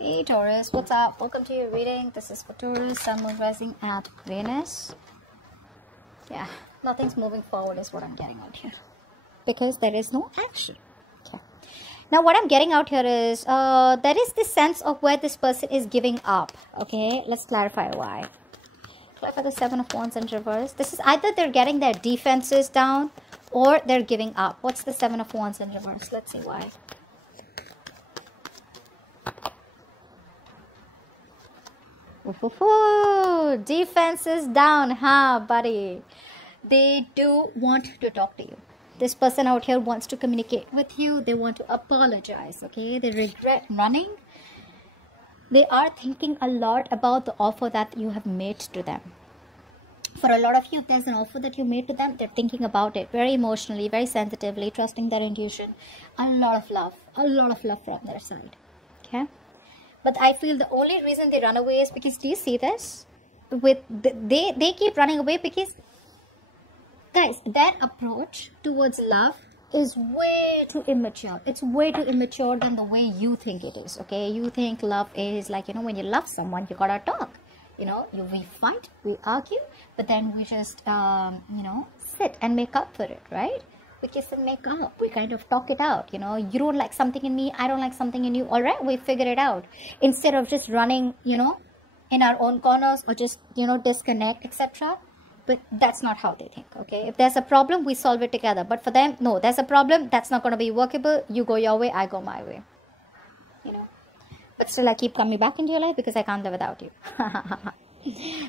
Hey Taurus, what's up? Welcome to your reading. This is for Taurus, Sun, Moon, Rising at Venus. Yeah, nothing's moving forward is what I'm getting out here. Because there is no action. Okay. Now what I'm getting out here is, there is this sense of where this person is giving up. Okay, let's clarify why. Clarify the Seven of Wands in reverse. This is either they're getting their defenses down or they're giving up. What's the Seven of Wands in reverse? Let's see why. Ooh, defense is down, huh, buddy? They do want to talk to you. This person out here wants to communicate with you. They want to apologize, okay? They regret running. They are thinking a lot about the offer that you have made to them. For a lot of you, if there's an offer that you made to them, they're thinking about it very emotionally, very sensitively, trusting their intuition. A lot of love from their side, okay? But I feel the only reason they run away is because, do you see this? They keep running away because, guys, their approach towards love is way too immature. It's way too immature than the way you think it is, okay? You think love is like, you know, when you love someone, you gotta talk. You know, we fight, we argue, but then we just, you know, sit and make up for it, right? We kiss and make up. We kind of talk it out, you know. You don't like something in me, I don't like something in you. All right, we figure it out. Instead of just running, you know, in our own corners or just, you know, disconnect, etc. But that's not how they think, okay? If there's a problem, we solve it together. But for them, no, there's a problem. That's not going to be workable. You go your way, I go my way. You know. But still, I keep coming back into your life because I can't live without you.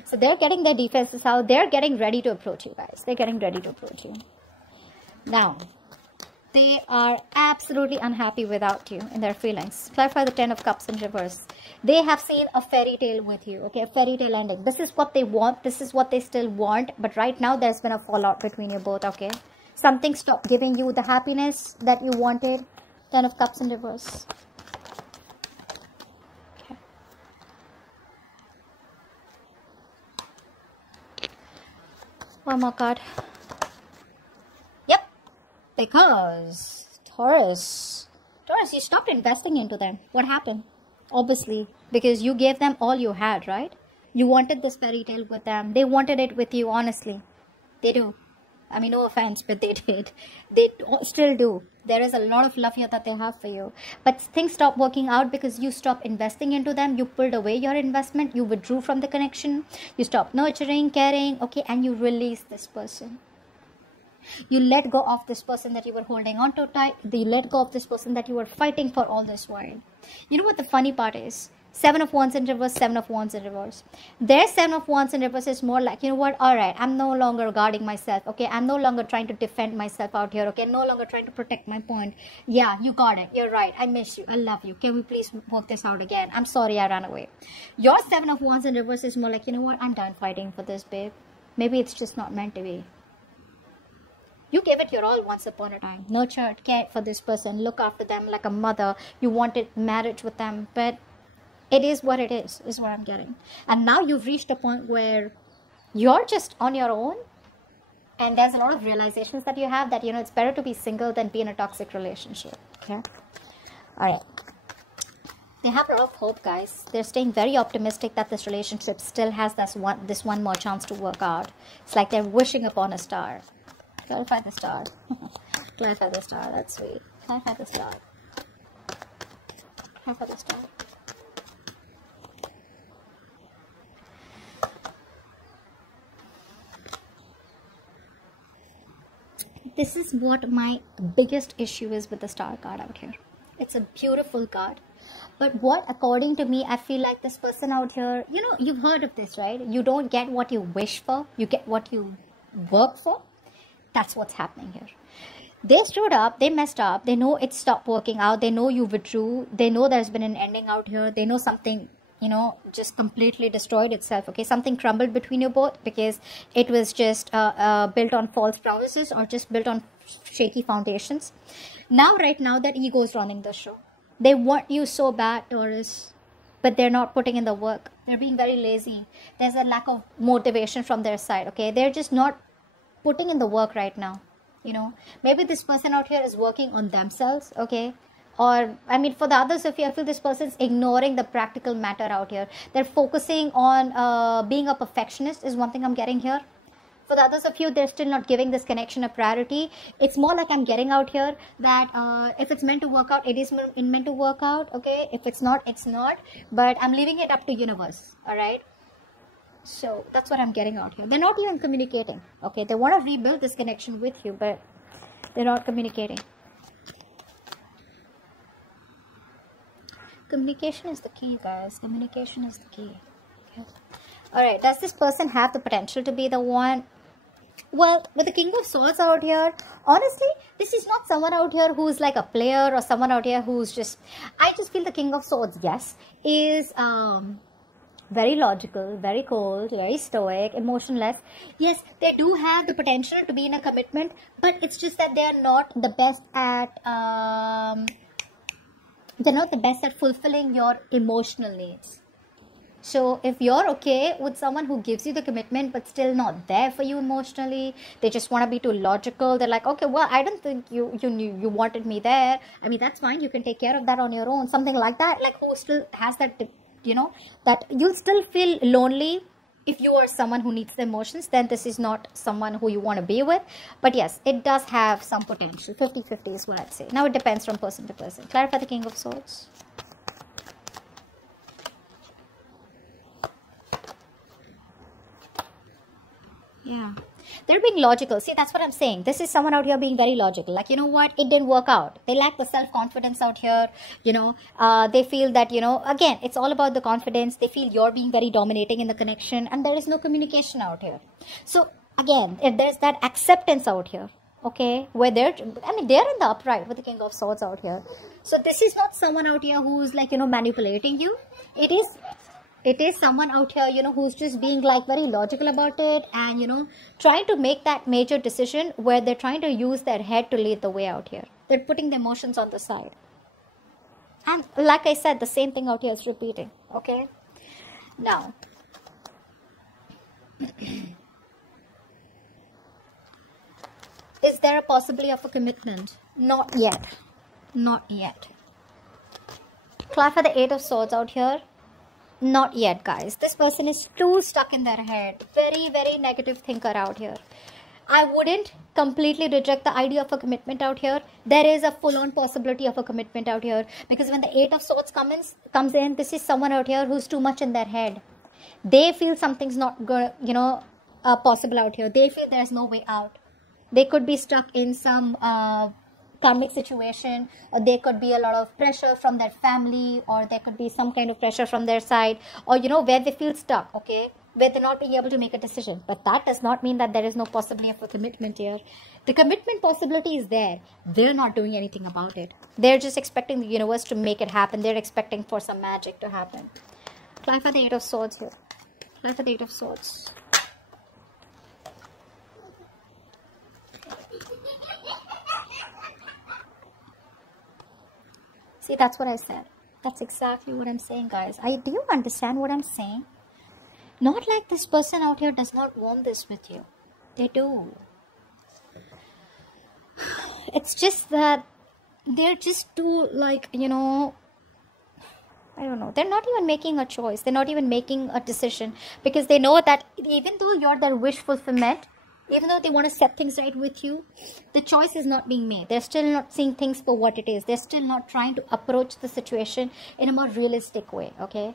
So they're getting their defenses out. They're getting ready to approach you, guys. They're getting ready to approach you. Now, they are absolutely unhappy without you in their feelings. Clarify the Ten of Cups in reverse. They have seen a fairy tale with you, okay? A fairy tale ending. This is what they want. This is what they still want. But right now, there's been a fallout between you both, okay? Something stopped giving you the happiness that you wanted. Ten of Cups in reverse. Okay. One more card. Because Taurus, you stopped investing into them. What happened? Obviously, because you gave them all you had, right? You wanted this fairy tale with them. They wanted it with you, honestly. They do. I mean, no offense, but they did. They still do. There is a lot of love here that they have for you. But things stopped working out because you stopped investing into them. You pulled away your investment. You withdrew from the connection. You stopped nurturing, caring, okay? And you released this person. You let go of this person that you were holding on to tight. You let go of this person that you were fighting for all this while. You know what the funny part is? Seven of Wands in reverse, Seven of Wands in reverse. Their Seven of Wands in reverse is more like, you know what? All right, I'm no longer guarding myself. Okay, I'm no longer trying to defend myself out here. Okay, I'm no longer trying to protect my point. Yeah, you got it. You're right. I miss you. I love you. Can we please work this out again? I'm sorry I ran away. Your Seven of Wands in reverse is more like, you know what? I'm done fighting for this, babe. Maybe it's just not meant to be. You gave it your all once upon a time. Nurtured, cared for this person, look after them like a mother. You wanted marriage with them, but it is what it is what I'm getting. And now you've reached a point where you're just on your own. And there's a lot of realizations that you have that, you know, it's better to be single than be in a toxic relationship. Okay? All right. They have a lot of hope, guys. They're staying very optimistic that this relationship still has this one more chance to work out. It's like they're wishing upon a star. Clarify the star. Clarify the star. That's sweet. Clarify the star. Clarify the star. This is what my biggest issue is with the star card out here. It's a beautiful card. But what, according to me, I feel like this person out here, you know, you've heard of this, right? You don't get what you wish for. You get what you work for. That's what's happening here. They stood up, they messed up, they know it stopped working out, they know you withdrew, they know there's been an ending out here, they know something, you know, just completely destroyed itself, okay? Something crumbled between you both because it was just built on false promises or just built on shaky foundations. Now, right now, that ego is running the show. They want you so bad, Taurus, but they're not putting in the work. They're being very lazy. There's a lack of motivation from their side, okay? They're just not putting in the work right now, you know. Maybe this person out here is working on themselves, okay? Or I mean, for the others of you, I feel this person's ignoring the practical matter out here. They're focusing on being a perfectionist is one thing I'm getting here. For the others of you, they're still not giving this connection a priority. It's more like I'm getting out here that if it's meant to work out, it is meant to work out. Okay, if it's not, it's not. But I'm leaving it up to universe. All right. So that's what I'm getting out here. They're not even communicating. Okay, they want to rebuild this connection with you, but they're not communicating. Communication is the key, guys. Communication is the key. Okay. All right. Does this person have the potential to be the one? Well, with the King of Swords out here, honestly, this is not someone out here who's like a player or someone out here who's just... I just feel the King of Swords, yes, is very logical, very cold, very stoic, emotionless. Yes, they do have the potential to be in a commitment, but it's just that they are not the best at... they're not the best at fulfilling your emotional needs. So if you're okay with someone who gives you the commitment but still not there for you emotionally, they just want to be too logical. They're like, okay, well, I don't think you knew you wanted me there. I mean, that's fine. You can take care of that on your own. Something like that. Like, who still has that, you know, that you'll still feel lonely. If you are someone who needs the emotions, then this is not someone who you want to be with. But yes, it does have some potential. 50-50 is what I'd say. Now it depends from person to person. Clarify the King of Swords. Yeah, they're being logical. See, that's what I'm saying. This is someone out here being very logical. Like, you know what? It didn't work out. They lack the self-confidence out here. You know, they feel that, you know, again, it's all about the confidence. They feel you're being very dominating in the connection and there is no communication out here. So, again, if there's that acceptance out here, okay, where they're in the upright with the King of Swords out here. So, this is not someone out here who's like, you know, manipulating you. It is someone out here, you know, who's just being like very logical about it and, you know, trying to make that major decision where they're trying to use their head to lead the way out here. They're putting the emotions on the side. And like I said, the same thing out here is repeating. Okay. Now, is there a possibility of a commitment? Not yet. Not yet. Clarify the Eight of Swords out here. Not yet, guys. This person is too stuck in their head. Very, very negative thinker out here. I wouldn't completely reject the idea of a commitment out here. There is a full-on possibility of a commitment out here. Because when the Eight of Swords comes in, this is someone out here who's too much in their head. They feel something's not good, you know, possible out here. They feel there's no way out. They could be stuck in some... karmic situation, or there could be a lot of pressure from their family, or there could be some kind of pressure from their side, or you know, where they feel stuck, okay, where they're not being able to make a decision. But that does not mean that there is no possibility of a commitment here. The commitment possibility is there. They're not doing anything about it. They're just expecting the universe to make it happen. They're expecting for some magic to happen. Clarify the Eight of Swords here. Clarify the Eight of Swords. See, that's what I said. That's exactly what I'm saying, guys. Do you understand what I'm saying? Not like this person out here does not want this with you. They do. It's just that they're just too, like, you know, I don't know. They're not even making a choice. They're not even making a decision. Because they know that even though you're their wish fulfillment, even though they want to set things right with you, the choice is not being made. They're still not seeing things for what it is. They're still not trying to approach the situation in a more realistic way, okay?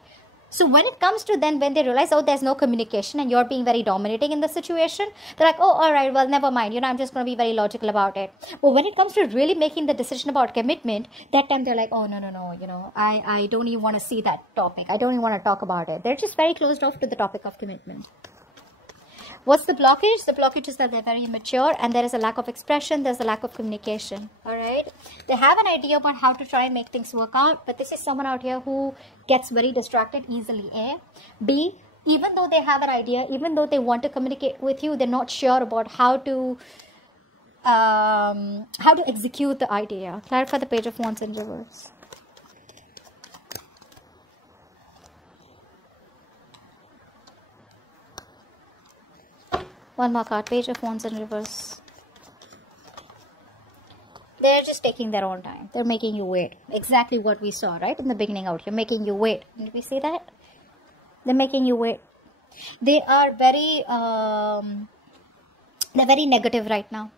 So when it comes to then, when they realize, oh, there's no communication and you're being very dominating in the situation, they're like, oh, all right, well, never mind. You know, I'm just going to be very logical about it. But when it comes to really making the decision about commitment, that time they're like, oh, no, you know, I don't even want to see that topic. I don't even want to talk about it. They're just very closed off to the topic of commitment. What's the blockage? The blockage is that they're very immature and there is a lack of expression. There's a lack of communication. All right. They have an idea about how to try and make things work out. But this is someone out here who gets very distracted easily. A. B. Even though they have an idea, even though they want to communicate with you, they're not sure about how to execute the idea. Clarify the Page of Wands in reverse. One more card, Page of Wands in reverse. They're they're just taking their own time. They're making you wait. Exactly what we saw, right? In the beginning out here, making you wait. Did we see that? They're making you wait. They are they're very negative right now.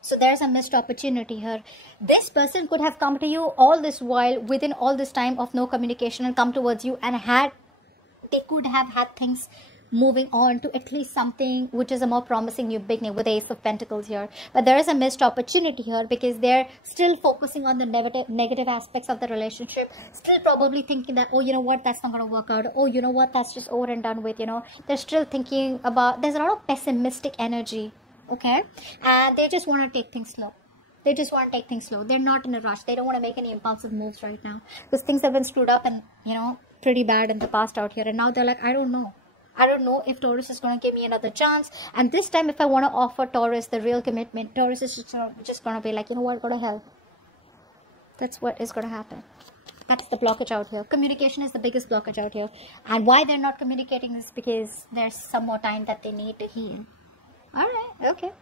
So there's a missed opportunity here. This person could have come to you all this while, within all this time of no communication, and come towards you, and they could have had things moving on to at least something which is a more promising new beginning, with the Ace of Pentacles here. But there is a missed opportunity here because they're still focusing on the negative aspects of the relationship, still probably thinking that, oh, you know what, that's not going to work out. Oh, you know what, that's just over and done with, you know. They're still thinking about, there's a lot of pessimistic energy, okay? And they just want to take things slow. They just want to take things slow. They're not in a rush. They don't want to make any impulsive moves right now because things have been screwed up and, you know, pretty bad in the past out here. And now they're like, I don't know if Taurus is going to give me another chance. And this time, if I want to offer Taurus the real commitment, Taurus is just going to be like, you know what, go to hell. That's what is going to happen. That's the blockage out here. Communication is the biggest blockage out here. And why they're not communicating is because there's some more time that they need to heal. Alright, okay.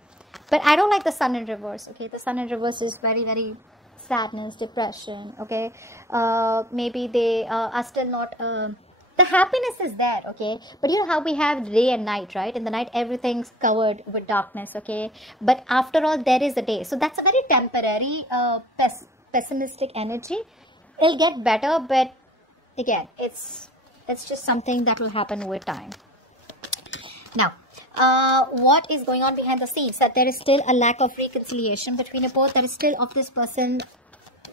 But I don't like the Sun in reverse, okay? The Sun in reverse is very, very sadness, depression, okay? Maybe they are still not... the happiness is there, okay? But you know how we have day and night, right? In the night, everything's covered with darkness, okay? But after all, there is a day. So that's a very temporary, pessimistic energy. It'll get better, but again, it's just something that will happen with time. Now, what is going on behind the scenes? That there is still a lack of reconciliation between you both. There is still of this person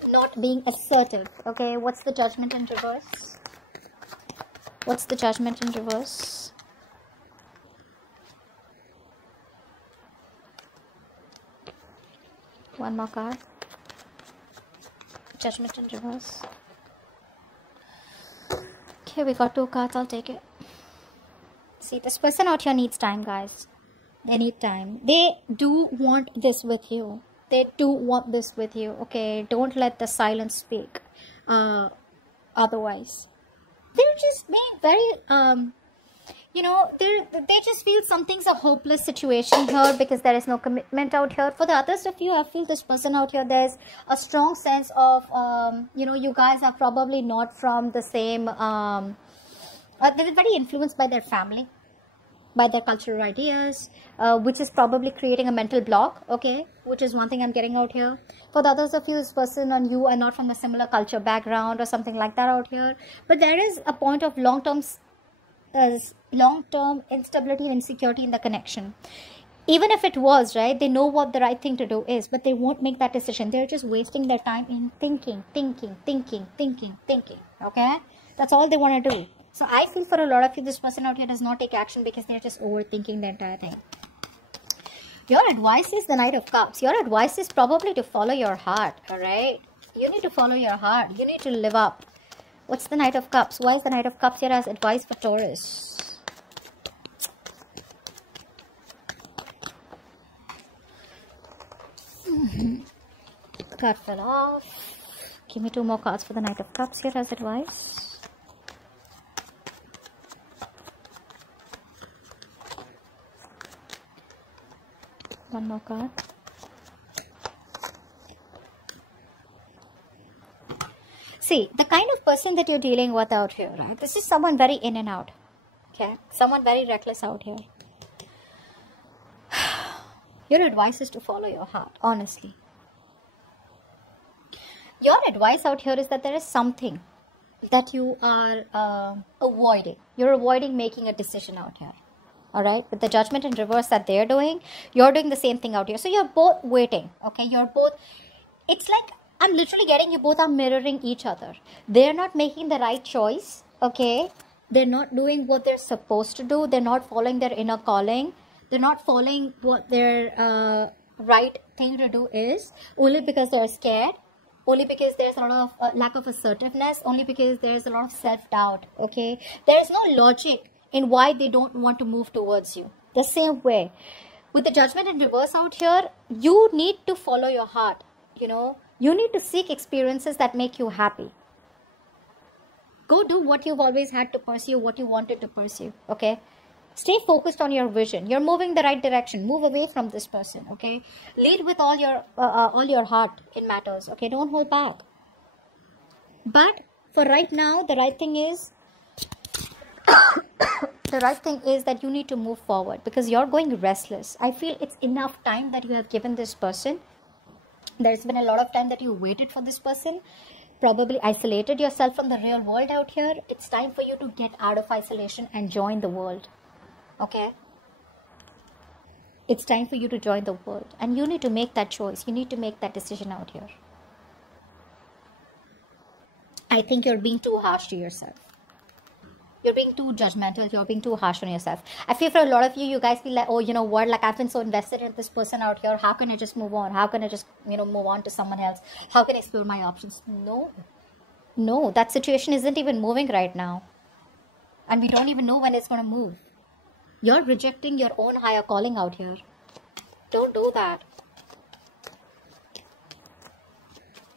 not being assertive, okay? What's the Judgment in reverse? What's the Judgment in reverse? One more card. Judgment in reverse. Okay, we got 2 cards. I'll take it. See, this person out here needs time, guys. They need time. They do want this with you. They do want this with you. Okay, don't let the silence speak. Otherwise. They're just being very, you know, they just feel something's a hopeless situation here because there is no commitment out here. For the others of you, I feel this person out here, there's a strong sense of, you know, you guys are probably not from the same, they're very influenced by their family, by their cultural ideas, which is probably creating a mental block, okay, which is one thing I'm getting out here. For the others of you, this person and you are not from a similar culture background or something like that out here, but there is a point of long-term instability and insecurity in the connection. Even if it was, right, they know what the right thing to do is, but they won't make that decision. They're just wasting their time in thinking, okay? That's all they want to do. So I feel for a lot of you, this person out here does not take action because they're just overthinking the entire thing. Your advice is the Knight of Cups. Your advice is probably to follow your heart, alright? You need to follow your heart. You need to live up. What's the Knight of Cups? Why is the Knight of Cups here as advice for Taurus? Card fell off. Give me 2 more cards for the Knight of Cups here as advice. One more card. See, the kind of person that you're dealing with out here, right? This is someone very in and out. Okay? Someone very reckless out here. Your advice is to follow your heart, honestly. Your advice out here is that there is something that you are avoiding. You're avoiding making a decision out here. Alright, with the Judgment in reverse that they're doing, you're doing the same thing out here. So you're both waiting, okay? You're both, it's like, I'm literally getting you both are mirroring each other. They're not making the right choice, okay? They're not doing what they're supposed to do. They're not following their inner calling. They're not following what their right thing to do is, only because they're scared, only because there's a lot of lack of assertiveness, only because there's a lot of self-doubt, okay? There is no logic in why they don't want to move towards you. The same way, with the Judgment in reverse out here, you need to follow your heart, you know. You need to seek experiences that make you happy. Go do what you've always had to pursue, what you wanted to pursue, okay? Stay focused on your vision. You're moving the right direction. Move away from this person, okay? Lead with all your heart in matters, okay? Don't hold back. But for right now, the right thing is that you need to move forward, because you're going restless. I feel it's enough time that you have given this person. There's been a lot of time that you waited for this person, probably isolated yourself from the real world out here. It's time for you to get out of isolation and join the world, okay? It's time for you to join the world, and you need to make that choice. You need to make that decision out here. I think you're being too harsh to yourself. You're being too judgmental. You're being too harsh on yourself. I feel for a lot of you, you guys feel like, oh, you know what? Like, I've been so invested in this person out here. How can I just move on? How can I just, move on to someone else? How can I explore my options? No. No, that situation isn't even moving right now. And we don't even know when it's going to move. You're rejecting your own higher calling out here. Don't do that.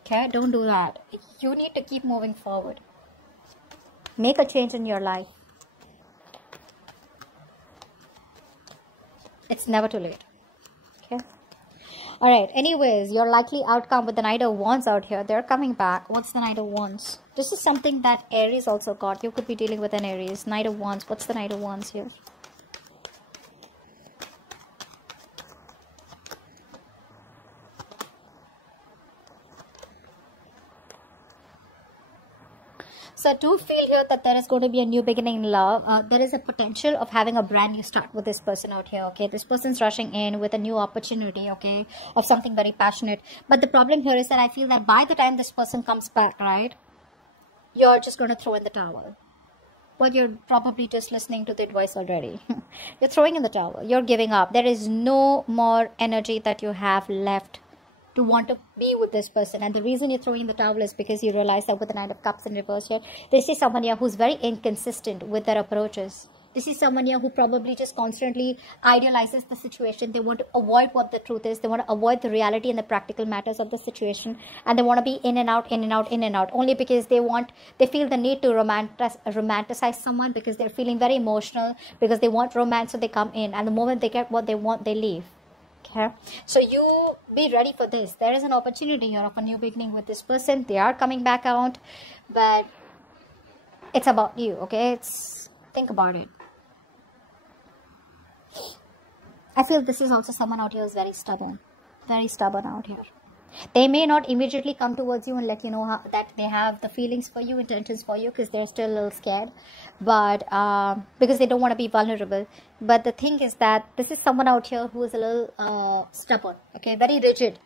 Okay? Don't do that. You need to keep moving forward. Make a change in your life. It's never too late. Okay. Alright. Anyways, your likely outcome with the Knight of Wands out here. They're coming back. What's the Knight of Wands? This is something that Aries also got. You could be dealing with an Aries. Knight of Wands. What's the Knight of Wands here? So I do feel here that there is going to be a new beginning in love. There is a potential of having a brand new start with this person out here, okay? This person's rushing in with a new opportunity, okay, of something very passionate. But the problem here is that I feel that by the time this person comes back, right, you're just going to throw in the towel. Well, you're probably just listening to the advice already. You're throwing in the towel. You're giving up. There is no more energy that you have left to want to be with this person. And the reason you're throwing the towel is because you realize that with the Knight of Cups in reverse here, this is someone here who's very inconsistent with their approaches. This is someone here who probably just constantly idealizes the situation. They want to avoid what the truth is. They want to avoid the reality and the practical matters of the situation. And they want to be in and out, in and out, in and out. Only because they feel the need to romanticize someone, because they're feeling very emotional, because they want romance, so they come in. And the moment they get what they want, they leave. Okay, so you be ready for this. There is an opportunity here of a new beginning with this person. They are coming back out, but it's about you, okay? Think about it. I feel this is also someone out here who's very stubborn out here. They may not immediately come towards you and let you know that they have the feelings for you, intentions for you, because they're still a little scared, but because they don't want to be vulnerable. But the thing is that this is someone out here who is a little stubborn, okay, very rigid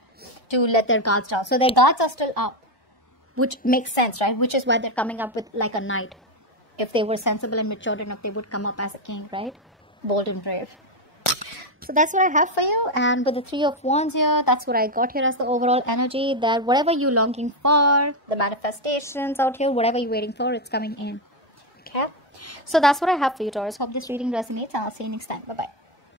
to let their guards down. So their guards are still up, which makes sense, right? Which is why they're coming up with like a knight. If they were sensible and matured enough, they would come up as a king, right? Bold and brave. So that's what I have for you. And with the Three of Wands here, that's what I got here as the overall energy. That whatever you're longing for, the manifestations out here, whatever you're waiting for, it's coming in. Okay? So that's what I have for you, Taurus. Hope this reading resonates, and I'll see you next time. Bye-bye.